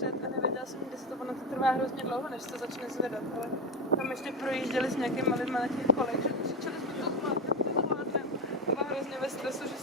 střed a nevěděla jsem, kde se to, ono to trvá hrozně dlouho, než se to začne zvedat, ale tam ještě projížděli s nějakýma lidma na těch kolech, že křičeli jsme to zvládnem, to zvládnem. Byla hrozně ve stresu, že